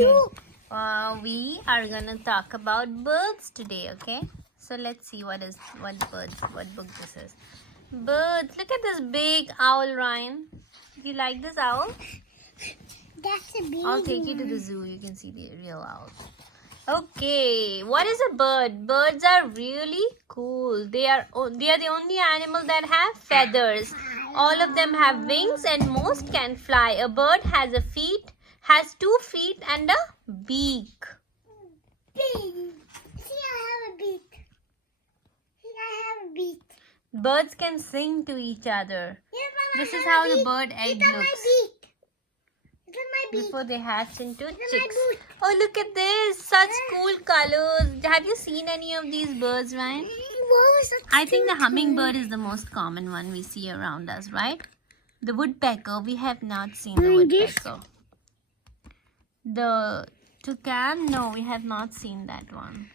ahead. We are gonna talk about birds today, okay? So let's see what book this is. Birds. Look at this big owl, Ryan. Do you like this owl? That's a big I'll take you to the zoo. You can see the real owl. Okay, what is a bird? Birds are really cool. They are the only animal that have feathers. All of them have wings and most can fly. A bird has 2 feet and a beak. Big. See, I have a beak. Birds can sing to each other. Yes, Mama, This is how the bird egg Look at my looks beak. Look at my beak. before they hatch into Look at my chicks. beak. Oh, look at this. Such cool colors. Have you seen any of these birds, Ryan? Whoa, such I think the cute hummingbird is the most common one we see around us, right? The woodpecker, we have not seen the This? woodpecker. The toucan, no, we have not seen that one.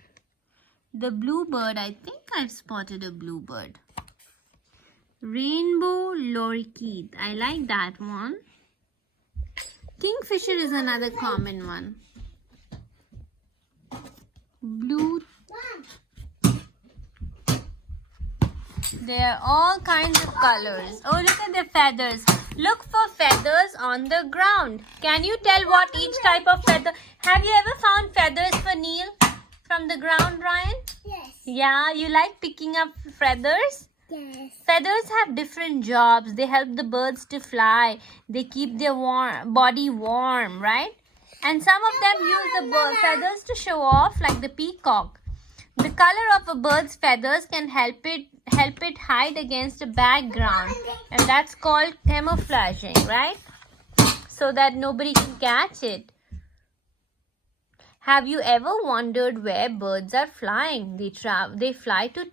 The bluebird, I think I've spotted a bluebird. Rainbow lorikeet, I like that one. Kingfisher is another common one. Blue. There are all kinds of colors. Oh, look at the feathers. Look for feathers on the ground. Can you tell what each type of feather? Have you ever found feathers for Neil from the ground, Ryan? Yes. Yeah, you like picking up feathers? Yes. Feathers have different jobs. They help the birds to fly. They keep their body warm, right? And some of them use the feathers to show off, like the peacock. The color of a bird's feathers can help it hide against a background, and that's called camouflaging, right? So that nobody can catch it. Have you ever wondered where birds are flying? They fly to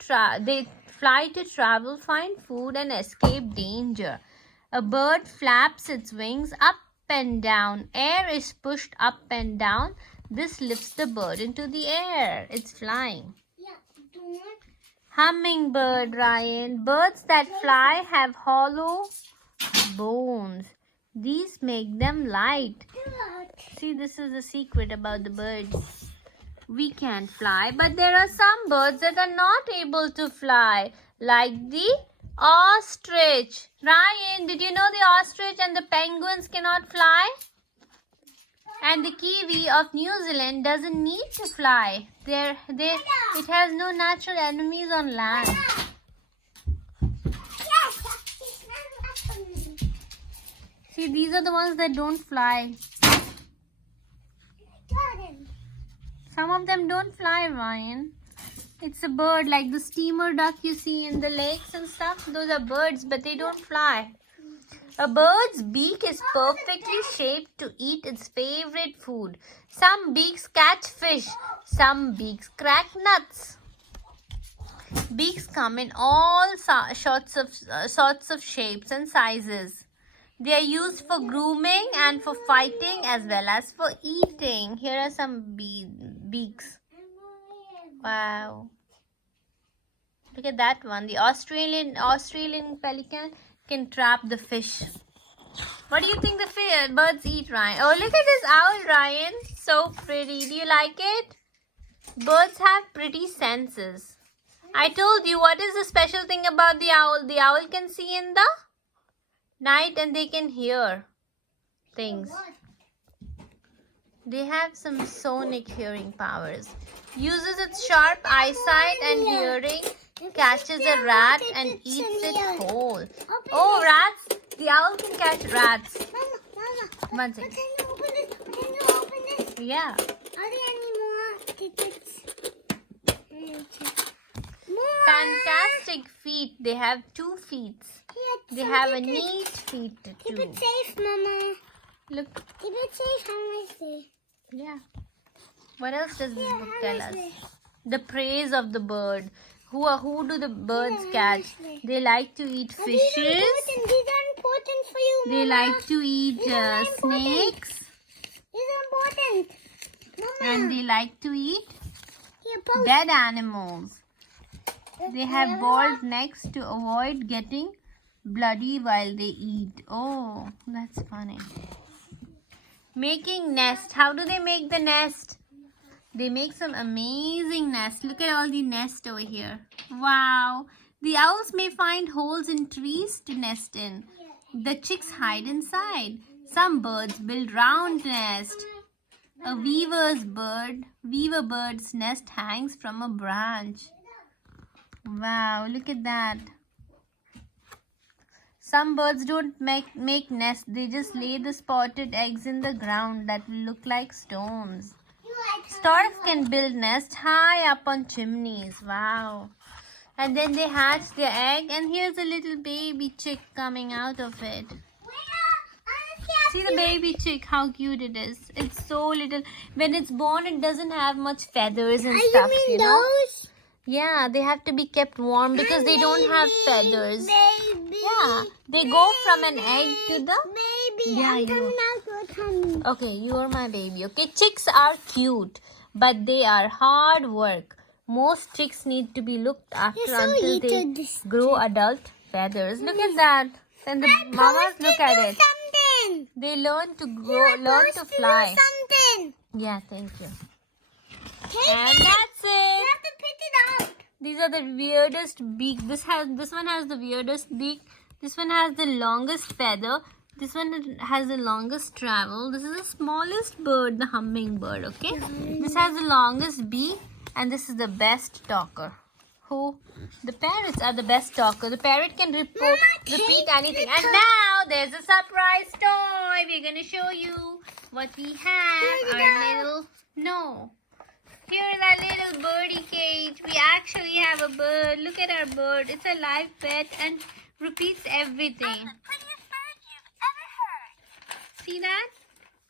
travel, find food, and escape danger. A bird flaps its wings up and down. Air is pushed up and down. This lifts the bird into the air. It's flying. Yeah, don't. Hummingbird, Ryan. Birds that fly have hollow bones. These make them light. See, this is the secret about the birds. We can't fly, but there are some birds that are not able to fly, like the ostrich. Ryan, did you know the ostrich and the penguins cannot fly? And the kiwi of New Zealand doesn't need to fly. It has no natural enemies on land. See, these are the ones that don't fly. Some of them don't fly, Ryan. It's a bird like the steamer duck you see in the lakes and stuff. Those are birds, but they don't fly. A bird's beak is perfectly shaped to eat its favorite food. Some beaks catch fish. Some beaks crack nuts. Beaks come in all sorts of shapes and sizes. They are used for grooming and for fighting as well as for eating. Here are some beaks. Wow. Look at that one. The Australian pelican can trap the fish. What do you think the birds eat, Ryan? Oh, look at this owl, Ryan. So pretty. Do you like it? Birds have pretty senses. I told you, what is the special thing about the owl? The owl can see in the night and they can hear things. They have some sonic hearing powers. Uses its sharp eyesight and hearing, catches a rat and eats it whole. Oh, rats! The owl can catch rats. Mama, One second. can you open this? Yeah. Are there any more tidbits? More. Fantastic feet. They have 2 feet. They have a neat feet Keep too. it safe, Mama. Look. Keep it safe. How nice day. Yeah. What else does this book how tell nice us? day. The praise of the bird. Who do the birds how catch? nice day. They like to eat These are fishes. important for you, Mama. They like to eat These are important. snakes. These are important. Mama. And they like to eat Here, post. dead animals. They have bald necks to avoid getting bloody while they eat. Oh, that's funny. Making nest. How do they make the nest? They make some amazing nest. Look at all the nest over here. Wow. The owls may find holes in trees to nest in. The chicks hide inside. Some birds build round nest. A weaver bird's nest hangs from a branch. Wow, look at that. Some birds don't make nests. They just lay the spotted eggs in the ground that look like stones. Storks can build nests high up on chimneys. Wow. And then they hatch their egg, and here's a little baby chick coming out of it. See the baby chick, how cute it is. It's so little. When it's born, it doesn't have much feathers and stuff, you know. those? Yeah, they have to be kept warm because they don't have feathers. Baby. Yeah, they go from an egg to the... Baby, Yeah, I'm you. coming out your tummy. Okay, you're my baby. Okay, chicks are cute, but they are hard work. Most chicks need to be looked after You're so until little, they this grow adult feathers. Look at that. And the mamas look at it. Something. They learn to grow, You're learn supposed to do fly. something. Yeah, thank you. Take And it. that's You it. have to pick it out. These are the weirdest beak. This one has the weirdest beak. This one has the longest feather. This one has the longest travel. This is the smallest bird, the hummingbird. Okay. This has the longest beak, and this is the best talker. Who? The parrots are the best talker. The parrot can repeat anything. And now there's a surprise toy. We're gonna show you what we have. Our little Here's our little birdie cage. We actually have a bird. Look at our bird. It's a live pet and repeats everything. See that?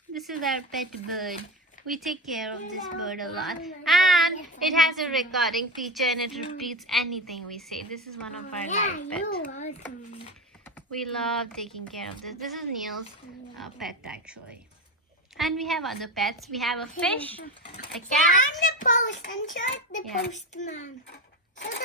This is our pet bird. We take care of this bird a lot. And it has a recording feature and it repeats anything we say. This is one of our live pets. You're welcome. We love taking care of this. This is Neil's pet actually. And we have other pets. We have a fish, a cat. I'm the post. I'm sure the Yeah. postman. So the